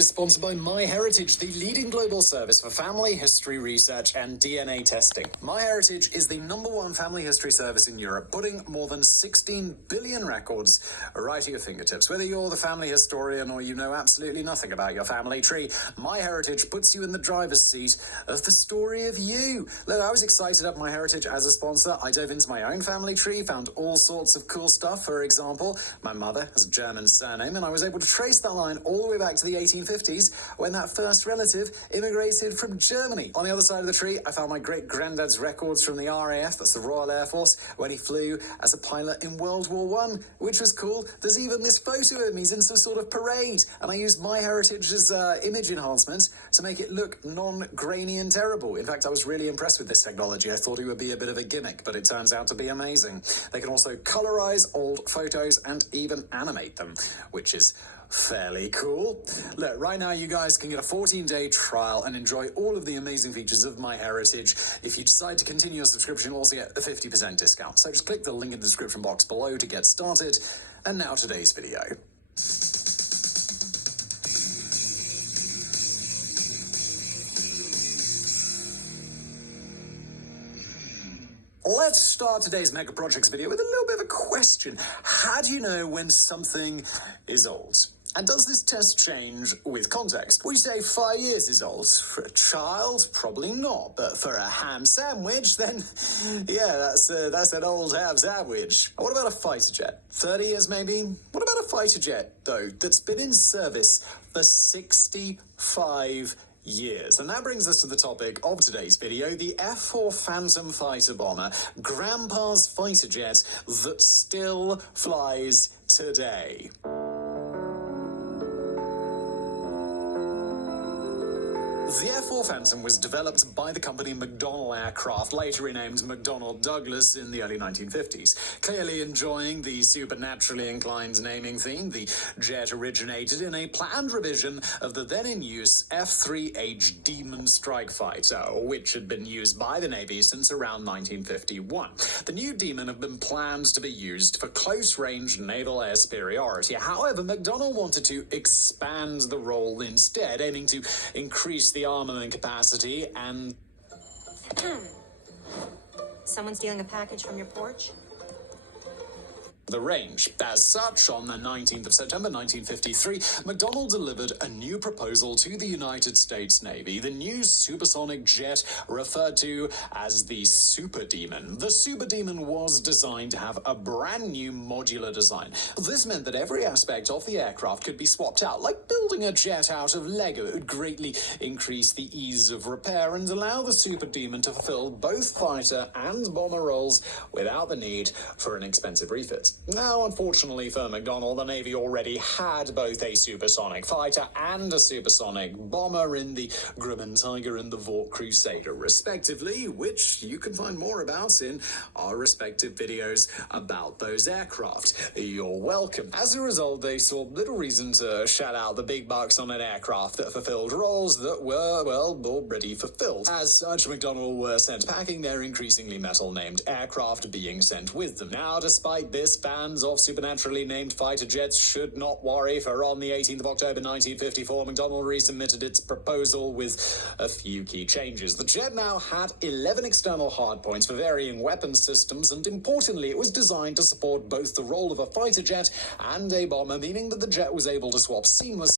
Is sponsored by MyHeritage, the leading global service for family history research and DNA testing. MyHeritage is the #1 family history service in Europe, putting more than 16 billion records right at your fingertips. Whether you're the family historian or you know absolutely nothing about your family tree, MyHeritage puts you in the driver's seat of the story of you. Look, I was excited to have MyHeritage as a sponsor. I dove into my own family tree, found all sorts of cool stuff. For example, my mother has a German surname, and I was able to trace that line all the way back to the 1850s when that first relative immigrated from Germany. On the other side of the tree, I found my great-granddad's records from the RAF, that's the Royal Air Force, when he flew as a pilot in World War I, which was cool. There's even this photo of him. He's in some sort of parade, and I used MyHeritage's image enhancement to make it look non-grainy and terrible. In fact, I was really impressed with this technology. I thought it would be a bit of a gimmick, but it turns out to be amazing. They can also colorize old photos and even animate them, which is fairly cool. Look, right now you guys can get a 14-day trial and enjoy all of the amazing features of MyHeritage. If you decide to continue your subscription, you'll also get a 50% discount. So just click the link in the description box below to get started. And now today's video. Let's start today's Mega Projects video with a little bit of a question. How do you know when something is old? And does this test change with context? We say 5 years is old. For a child, probably not. But for a ham sandwich, then, yeah, that's an old ham sandwich. What about a fighter jet? 30 years, maybe? What about a fighter jet, though, that's been in service for 65 years? And that brings us to the topic of today's video, the F-4 Phantom fighter bomber, Grandpa's fighter jet that still flies today. The F-4 Phantom was developed by the company McDonnell Aircraft, later renamed McDonnell Douglas in the early 1950s. Clearly enjoying the supernaturally inclined naming theme, the jet originated in a planned revision of the then-in-use F-3H Demon strike fighter, which had been used by the Navy since around 1951. The new Demon had been planned to be used for close-range naval air superiority. However, McDonnell wanted to expand the role instead, aiming to increase the armament capacity and... Someone stealing a package from your porch? the range. As such, on the 19th of September 1953, McDonnell delivered a new proposal to the United States Navy, the new supersonic jet referred to as the Super Demon. The Super Demon was designed to have a brand new modular design. This meant that every aspect of the aircraft could be swapped out, like building a jet out of Lego. It would greatly increase the ease of repair and allow the Super Demon to fulfill both fighter and bomber roles without the need for an expensive refit. Now, unfortunately for McDonnell, the Navy already had both a supersonic fighter and a supersonic bomber in the Grumman Tiger and the Vought Crusader, respectively, which you can find more about in our respective videos about those aircraft. You're welcome. As a result, they saw little reason to shell out the big bucks on an aircraft that fulfilled roles that were, well, already fulfilled. As such, McDonnell were sent packing, their increasingly metal-named aircraft being sent with them. Now, despite this, fans of supernaturally named fighter jets should not worry, for on the 18th of October 1954, McDonnell resubmitted its proposal with a few key changes. The jet now had 11 external hardpoints for varying weapon systems, and importantly, it was designed to support both the role of a fighter jet and a bomber, meaning that the jet was able to swap seamlessly